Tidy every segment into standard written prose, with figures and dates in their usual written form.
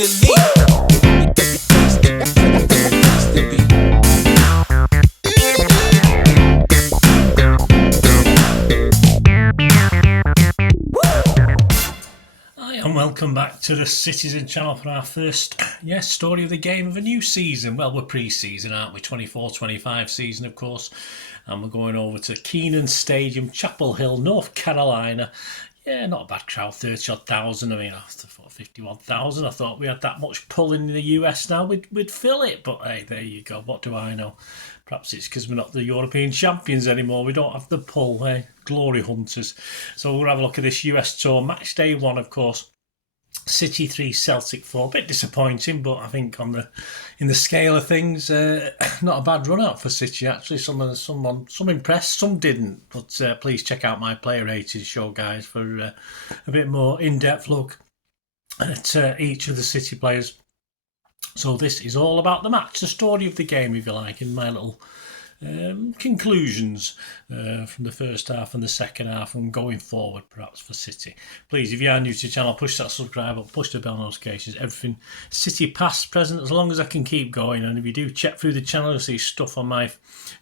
And welcome back to the Citizen channel for our first story of the game of a new season. Well, we're pre-season, aren't we? 24-25 season, of course. And we're going over to Keenan Stadium, Chapel Hill, North Carolina. Yeah, not a bad crowd, 30-odd thousand. I mean, I thought 51,000. I thought we had that much pull in the US now, we'd fill it. But hey, there you go. What do I know? Perhaps it's because we're not the European champions anymore. We don't have the pull, hey? Glory hunters. So we'll have a look at this US tour. Match day 1, of course. City 3, Celtic 4. A bit disappointing, but I think in the scale of things, not a bad run out for City actually. Some impressed, some didn't. But please check out my player ratings show, guys, for a bit more in-depth look at each of the City players. So this is all about the match, the story of the game, if you like, in my little conclusions from the first half and the second half and going forward perhaps for City. Please, if you are new to the channel, push that subscribe button, push the bell notifications, everything City past, present, as long as I can keep going. And if you do check through the channel, you'll see stuff on my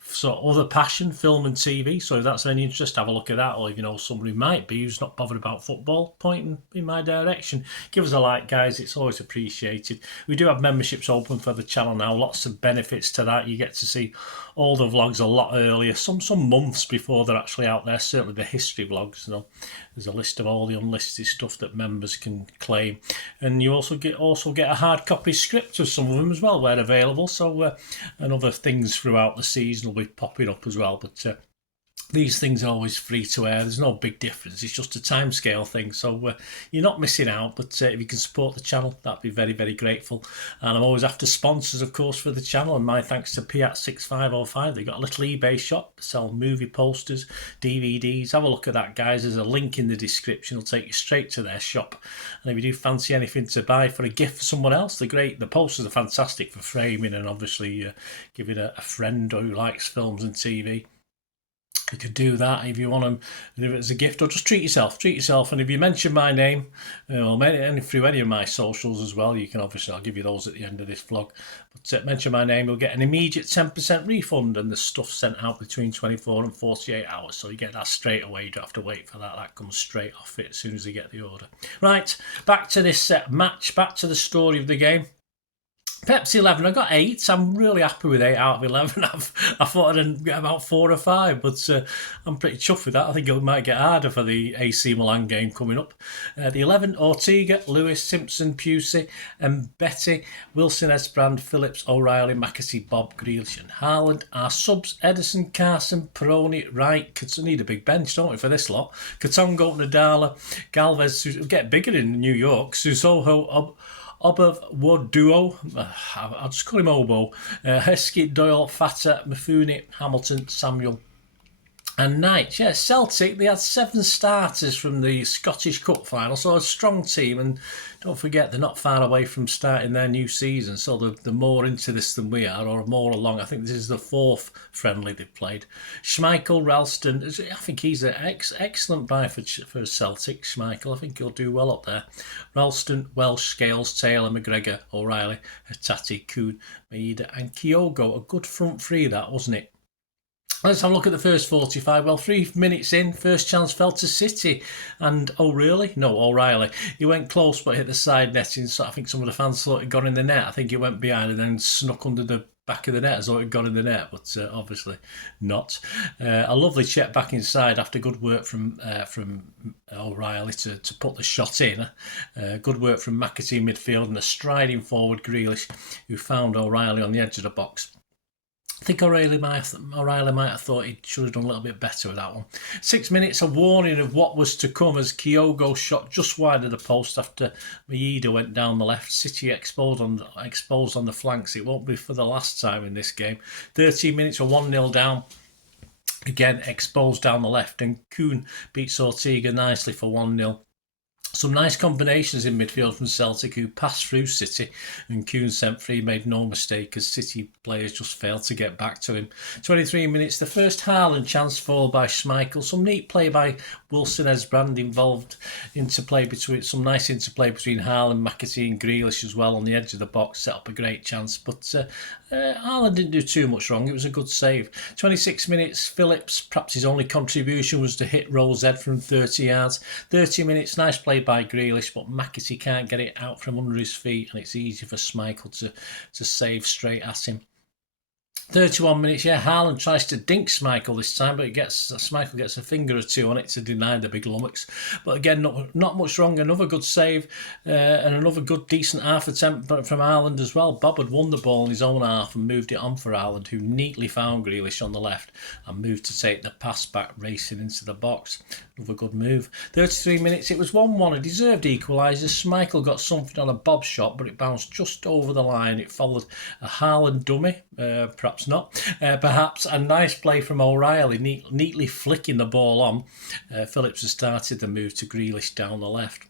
sort of other passion, film and TV. So if that's any interest, have a look at that. Or if you know somebody who might be who's not bothered about football, pointing in my direction, give us a like, guys. It's always appreciated. We do have memberships open for the channel now. Lots of benefits to that. You get to see all the vlogs a lot earlier, some months before they're actually out there. Certainly the history vlogs. You know, there's a list of all the unlisted stuff that members can claim, and you also get a hard copy script of some of them as well where available. So and other things throughout the season will be popping up as well. But these things are always free to air. There's no big difference. It's just a timescale thing. So you're not missing out. But if you can support the channel, that'd be very, very grateful. And I'm always after sponsors, of course, for the channel. And my thanks to Piat6505. They've got a little eBay shop, sell movie posters, DVDs. Have a look at that, guys. There's a link in the description. It'll take you straight to their shop. And if you do fancy anything to buy for a gift for someone else, they're great. The posters are fantastic for framing and obviously giving a friend who likes films and TV. You could do that if you want them, if it's a gift, or just treat yourself. And if you mention my name, or through any of my socials as well, you can obviously, I'll give you those at the end of this vlog. But mention my name, you'll get an immediate 10% refund, and the stuff sent out between 24 and 48 hours. So you get that straight away. You don't have to wait for that. That comes straight off it as soon as you get the order. Right, back to this match, back to the story of the game. Pepsi 11, I got 8. I'm really happy with 8 out of 11. I thought I'd get about 4 or 5, but I'm pretty chuffed with that. I think it might get harder for the AC Milan game coming up. The 11, Ortega, Lewis, Simpson, Pusey, and Betty, Wilson, Esbrand, Phillips, O'Reilly, McAtee, Bob, Grealish, and Haaland. Our subs, Edison, Carson, Peroni, Wright. We need a big bench, don't we, for this lot? Katongo, Nadala, Galvez, get bigger in New York, Susoho, Oberwood duo, I'll just call him Obo, Heskey, Doyle, Fatta, Mafuni, Hamilton, Samuel, and Knight. Yeah, Celtic, they had 7 starters from the Scottish Cup final, so a strong team. And don't forget, they're not far away from starting their new season, so they're more into this than we are, or more along. I think this is the 4th friendly they've played. Schmeichel, Ralston, I think he's an excellent buy for Celtic. Schmeichel, I think he'll do well up there. Ralston, Welsh, Scales, Taylor, McGregor, O'Reilly, Hatati, Kuhn, Maeda, and Kyogo. A good front three, that, wasn't it? Let's have a look at the first 45. Well, 3 minutes in, first chance fell to City. And, oh really? No, O'Reilly. He went close but hit the side netting. So I think some of the fans thought it got in the net. I think it went behind and then snuck under the back of the net as though it got in the net, but obviously not. A lovely check back inside after good work from O'Reilly to put the shot in. Good work from McAtee midfield and a striding forward Grealish who found O'Reilly on the edge of the box. I think O'Reilly might have thought he should have done a little bit better with that one. 6 minutes, a warning of what was to come as Kyogo shot just wide of the post after Maeda went down the left. City exposed on the flanks. It won't be for the last time in this game. 13 minutes, a 1-0 down. Again, exposed down the left, and Kuhn beats Ortega nicely for 1-0. Some nice combinations in midfield from Celtic, who passed through City, and Kuhn sent free, made no mistake as City players just failed to get back to him. 23 minutes, the first Haaland chance followed by Schmeichel. Some neat play by Wilson Esbrand involved some nice interplay between Haaland, McAtee and Grealish as well on the edge of the box, set up a great chance. But Haaland didn't do too much wrong. It was a good save. 26 minutes, Phillips, perhaps his only contribution was to hit Rose Ed from 30 yards. 30 minutes, nice play by Grealish, but McAtee can't get it out from under his feet, and it's easy for Schmeichel to save straight at him. 31 minutes, Haaland tries to dink Schmeichel this time, but Schmeichel gets a finger or two on it to deny the big lummox. But again, not much wrong. Another good save and another good, decent half attempt from Haaland as well. Bob had won the ball in his own half and moved it on for Haaland, who neatly found Grealish on the left and moved to take the pass back, racing into the box. Another good move. 33 minutes, it was 1-1, a deserved equaliser. Schmeichel got something on a Bob shot, but it bounced just over the line. It followed a Haaland dummy, perhaps not. Perhaps a nice play from O'Reilly, neatly flicking the ball on. Phillips has started the move to Grealish down the left.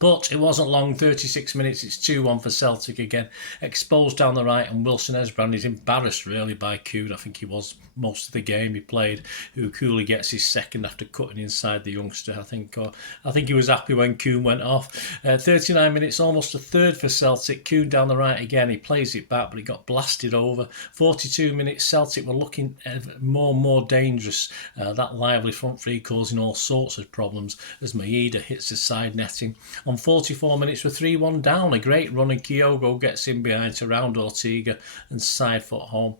But it wasn't long, 36 minutes, it's 2-1 for Celtic again. Exposed down the right, and Wilson Esbrand is embarrassed really by Kuhn. I think he was most of the game he played, who coolly gets his second after cutting inside the youngster, I think he was happy when Kuhn went off. 39 minutes, almost a third for Celtic. Kuhn down the right again, he plays it back, but he got blasted over. 42 minutes, Celtic were looking more and more dangerous. That lively front three causing all sorts of problems as Maeda hits the side netting. On 44 minutes, we're 3-1 down. A great run, and Kyogo gets in behind to round Ortega and side foot home.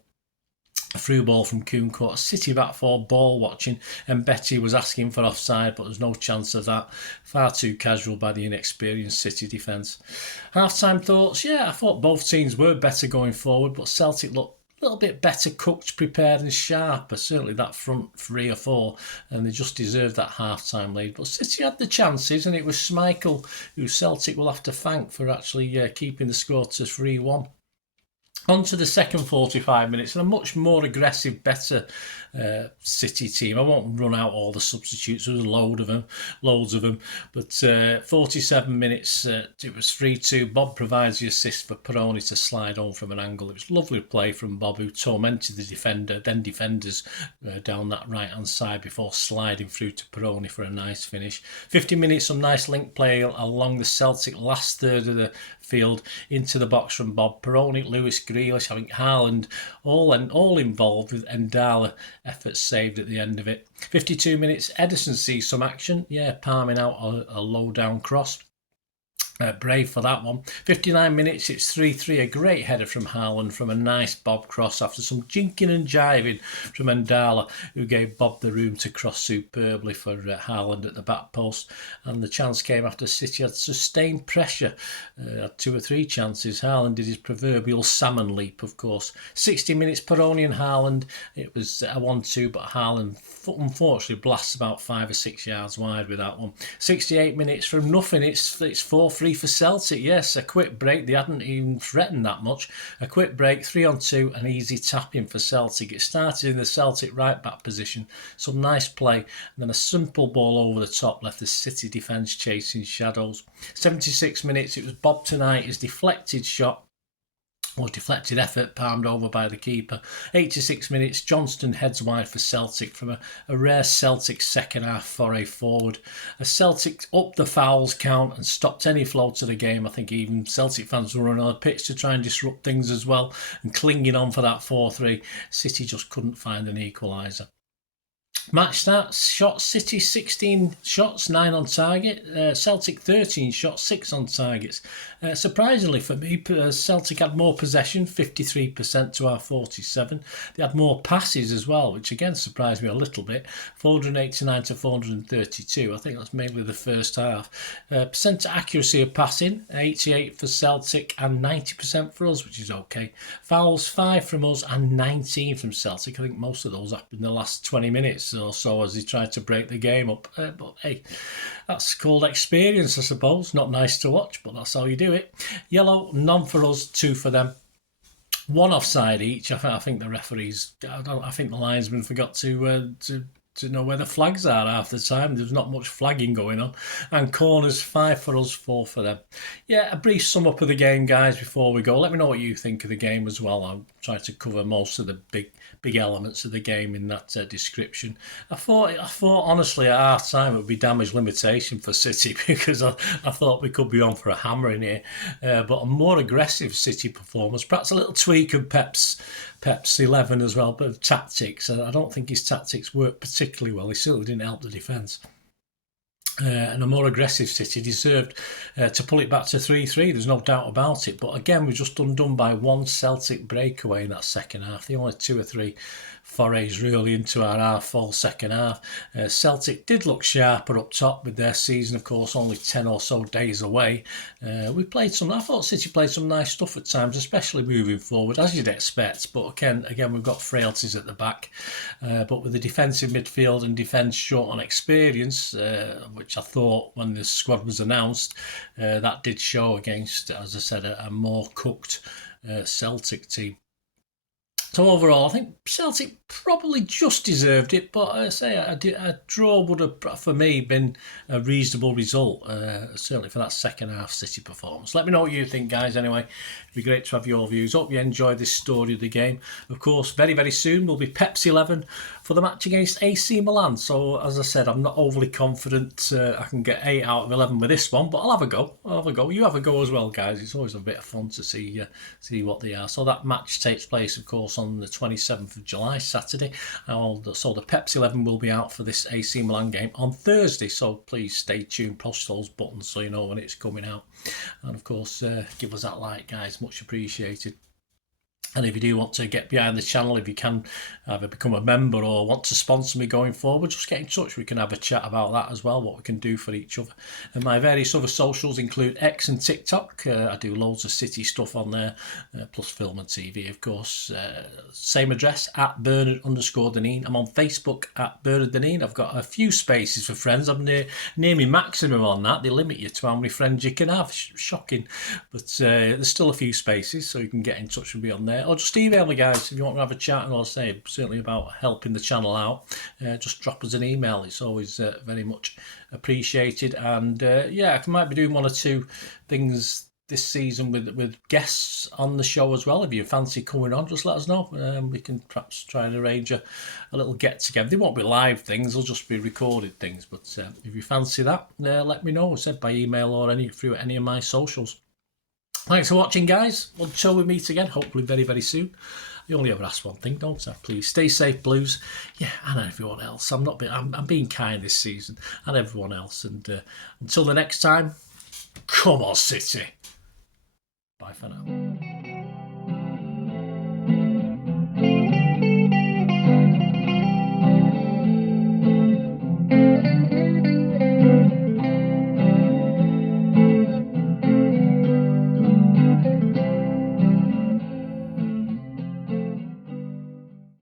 A through ball from Kuhn caught City back four ball watching, and Betty was asking for offside, but there's no chance of that. Far too casual by the inexperienced City defence. Half-time thoughts? I thought both teams were better going forward, but Celtic looked a little bit better cooked, prepared and sharper, certainly that front 3 or 4, and they just deserved that half-time lead. But City had the chances, and it was Schmeichel who Celtic will have to thank for actually keeping the score to 3-1. On to the second 45 minutes, and a much more aggressive, better City team. I won't run out all the substitutes, there was loads of them. But 47 minutes, it was 3-2. Bob provides the assist for Peroni to slide home from an angle. It was lovely play from Bob, who tormented the defenders down that right-hand side before sliding through to Peroni for a nice finish. 50 minutes, some nice link play along the Celtic last third of the field into the box from Bob. Peroni, Lewis, Grealish, I think Haaland, all involved, with Ndala efforts saved at the end of it. 52 minutes, Ederson sees some action, palming out a low down cross. Brave for that one. 59 minutes, it's 3-3. A great header from Haaland from a nice Bob cross after some jinking and jiving from Ndala, who gave Bob the room to cross superbly for Haaland at the back post. And the chance came after City had sustained pressure. Had 2 or 3 chances. Haaland did his proverbial salmon leap, of course. 60 minutes, Peroni and Haaland. It was a 1-2, but Haaland unfortunately blasts about 5 or 6 yards wide with that one. 68 minutes, from nothing, it's 4-3 for Celtic. Yes, a quick break. They hadn't even threatened that much. A quick break, 3-on-2, an easy tap-in for Celtic. It started in the Celtic right-back position. Some nice play, and then a simple ball over the top left the City defence chasing shadows. 76 minutes, it was Bob tonight, his deflected shot, or deflected effort, palmed over by the keeper. 86 minutes, Johnston heads wide for Celtic from a rare Celtic second half foray forward. A Celtic upped the fouls count and stopped any flow to the game. I think even Celtic fans were running on the pitch to try and disrupt things as well, and clinging on for that 4-3. City just couldn't find an equaliser. Match stats, shots, City 16 shots, 9 on target. Celtic 13 shots, 6 on targets. Surprisingly for me, Celtic had more possession, 53% to our 47. They had more passes as well, which again surprised me a little bit, 489 to 432. I think that's mainly the first half. Percent accuracy of passing, 88 for Celtic and 90% for us, which is okay. Fouls, 5 from us and 19 from Celtic. I think most of those happened in the last 20 minutes or so as he tried to break the game up. But hey, that's called experience, I suppose. Not nice to watch, but that's how you do it. Yellow, none for us, 2 for them. 1 offside each. I think the referees, I think the linesman forgot to to know where the flags are half the time. There's not much flagging going on. And corners, 5 for us, 4 for them. Yeah, a brief sum up of the game, guys, before we go. Let me know what you think of the game as well. I'll try to cover most of the big elements of the game in that description. I thought honestly at half time it would be damage limitation for City because I thought we could be on for a hammer in here. But a more aggressive City performance, perhaps a little tweak of Pep's 11 as well, but of tactics. I don't think his tactics worked particularly well. He certainly didn't help the defence. And a more aggressive City deserved to pull it back to 3-3. There's no doubt about it. But again, we're just undone by one Celtic breakaway in that second half. They only 2 or 3 forays really into our half-full second half. Celtic did look sharper up top with their season, of course, only 10 or so days away. I thought City played some nice stuff at times, especially moving forward, as you'd expect. But again, we've got frailties at the back. But with the defensive midfield and defence short on experience, which I thought when the squad was announced, that did show against, as I said, a more cooked Celtic team. So overall, I think Celtic probably just deserved it, but I say a draw would have, for me, been a reasonable result, certainly for that second half City performance. Let me know what you think, guys, anyway. It'd be great to have your views. Hope you enjoyed this story of the game. Of course, very, very soon will be Pep's 11 for the match against AC Milan. So, as I said, I'm not overly confident I can get 8 out of 11 with this one, but I'll have a go. You have a go as well, guys. It's always a bit of fun to see what they are. So that match takes place, of course, on the 27th of July, Saturday. So the Pep's 11 will be out for this AC Milan game on Thursday. So please stay tuned, push those buttons so you know when it's coming out. And of course, give us that like, guys. Much appreciated. And if you do want to get behind the channel, if you can either become a member or want to sponsor me going forward, just get in touch. We can have a chat about that as well, what we can do for each other. And my various other socials include X and TikTok. I do loads of City stuff on there, plus film and TV, of course. Same address, at Bernard_Deneen. I'm on Facebook at Bernard Deneen. I've got a few spaces for friends. I'm near my maximum on that. They limit you to how many friends you can have. Shocking. But there's still a few spaces, so you can get in touch with me on there. Or just email me, guys, if you want to have a chat, and I'll say certainly about helping the channel out. Just drop us an email. It's always very much appreciated. And I might be doing 1 or 2 things this season with guests on the show as well. If you fancy coming on, just let us know. We can perhaps try and arrange a little get together. They won't be live things; they'll just be recorded things. But if you fancy that, let me know. Said by email or through any of my socials. Thanks for watching, guys. Until we meet again, hopefully very, very soon. I only ever ask one thing, don't I? Please stay safe, Blues. Yeah, and everyone else. I'm being kind this season, and everyone else. And until the next time, come on, City. Bye for now.